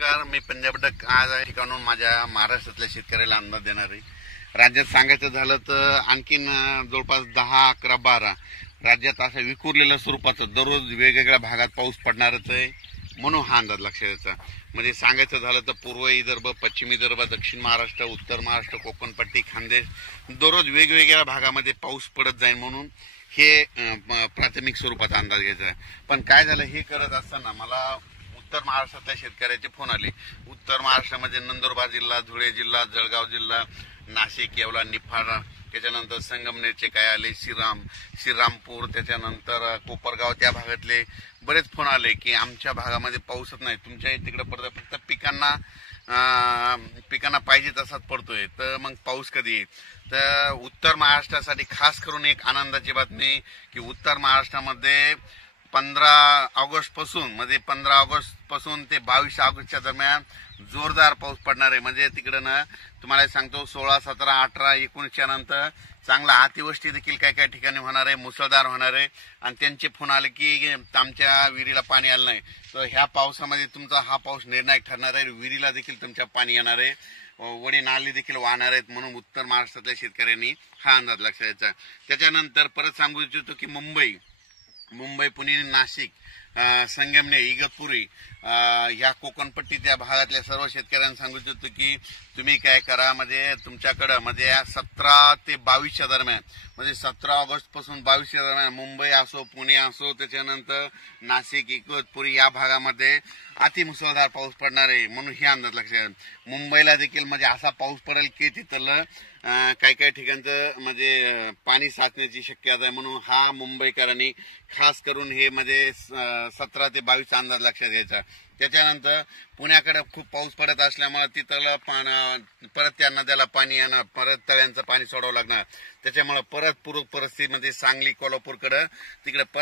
नमस्कार, मी पंजाब डक आज या ठिकाणून माझ्या महाराष्ट्रातल्या शेतकऱ्याला अंदाज देणार आहे। राज्यात सांगायचं झालं तर आणखीन जवळपास 10, 11, 12 राज्यात असं विखुरलेल्या स्वरूपाचं दररोज वेगवेगळ्या भागात पाऊस पडणारच आहे, म्हणून हा अंदाज लक्षात यायचा। म्हणजे सांगायचं झालं तर पूर्व विदर्भ, पश्चिम विदर्भ, दक्षिण महाराष्ट्र, उत्तर महाराष्ट्र, कोकण पट्टी, खानदेश दररोज वेगवेगळ्या भागामध्ये पाऊस पडत जाईल म्हणून हे प्राथमिक स्वरूपाचा अंदाज घ्यायचा आहे। पण काय झालं, हे करत असताना मला उत्तर महाराष्ट्रातल्या शेतकऱ्याचे फोन आले। उत्तर महाराष्ट्रामध्ये नंदुरबार जिल्हा, धुळे जिल्हा, जळगाव जिल्हा, नाशिक, येवला, निफाड, त्याच्यानंतर संगमनेरचे काय आले, श्रीरामपूर, त्याच्यानंतर कोपरगाव, त्या भागातले बरेच फोन आले की आमच्या भागामध्ये पाऊसच नाही, तुमच्या तिकडे पडतोय, फक्त पिकांना पाहिजे तसाच पडतोय, तर मग पाऊस कधी येईल। तर उत्तर महाराष्ट्रासाठी खास करून एक आनंदाची बातमी की उत्तर महाराष्ट्रामध्ये 15 ऑगस्ट पासून ते 22 ऑगस्टच्या दरम्यान जोरदार पाऊस पडणार आहे। म्हणजे तिकडे ना तुम्हाला सांगतो 16, 17, 18, 19 नंतर चांगला अतिवृष्टी देखील काय ठिकाणी होणार आहे, मुसळधार होणार आहे। आणि त्यांचे फोन आले की आमच्या विहिरीला पाणी आलं नाही, तर ह्या पावसामध्ये तुमचा हा पाऊस निर्णायक ठरणार आहे, विहिरीला देखील तुमच्या पाणी येणार आहे, वडी नाले देखील वाहणार आहेत, म्हणून उत्तर महाराष्ट्रातल्या शेतकऱ्यांनी हा अंदाज लक्षात घ्यायचा। त्याच्यानंतर परत सांगू इच्छितो की मुंबई, पुणे, नाशिक, संगमनेर, इगतपुरी ह्या कोकणपट्टी त्या भागातल्या सर्व शेतकऱ्यांना सांगू इच्छितो की तुम्ही काय करा, म्हणजे तुमच्याकडे म्हणजे 17 ते 22च्या दरम्यान, म्हणजे 17 ऑगस्ट पासून 22च्या दरम्यान मुंबई असो, पुणे असो, त्याच्यानंतर नाशिक, इगतपुरी या भागामध्ये अतिमुसळधार पाऊस पडणार आहे, म्हणून हे अंदाज लक्षात। मुंबईला देखील म्हणजे असा पाऊस पडेल की तिथलं काही ठिकाणचं म्हणजे पाणी साचण्याची शक्यता आहे, म्हणून हा मुंबईकरांनी खास करून हे म्हणजे 17 ते 22 अंदाज लक्षात घ्यायचा। त्याच्यानंतर पुण्याकडे खूप पाऊस पडत असल्यामुळे तिथलं परत त्या नद्याला पाणी येणार, परत तळ्यांचं पाणी सोडावं लागणार, त्याच्यामुळे परत पूर परिस्थितीमध्ये सांगली, कोल्हापूरकडे तिकडे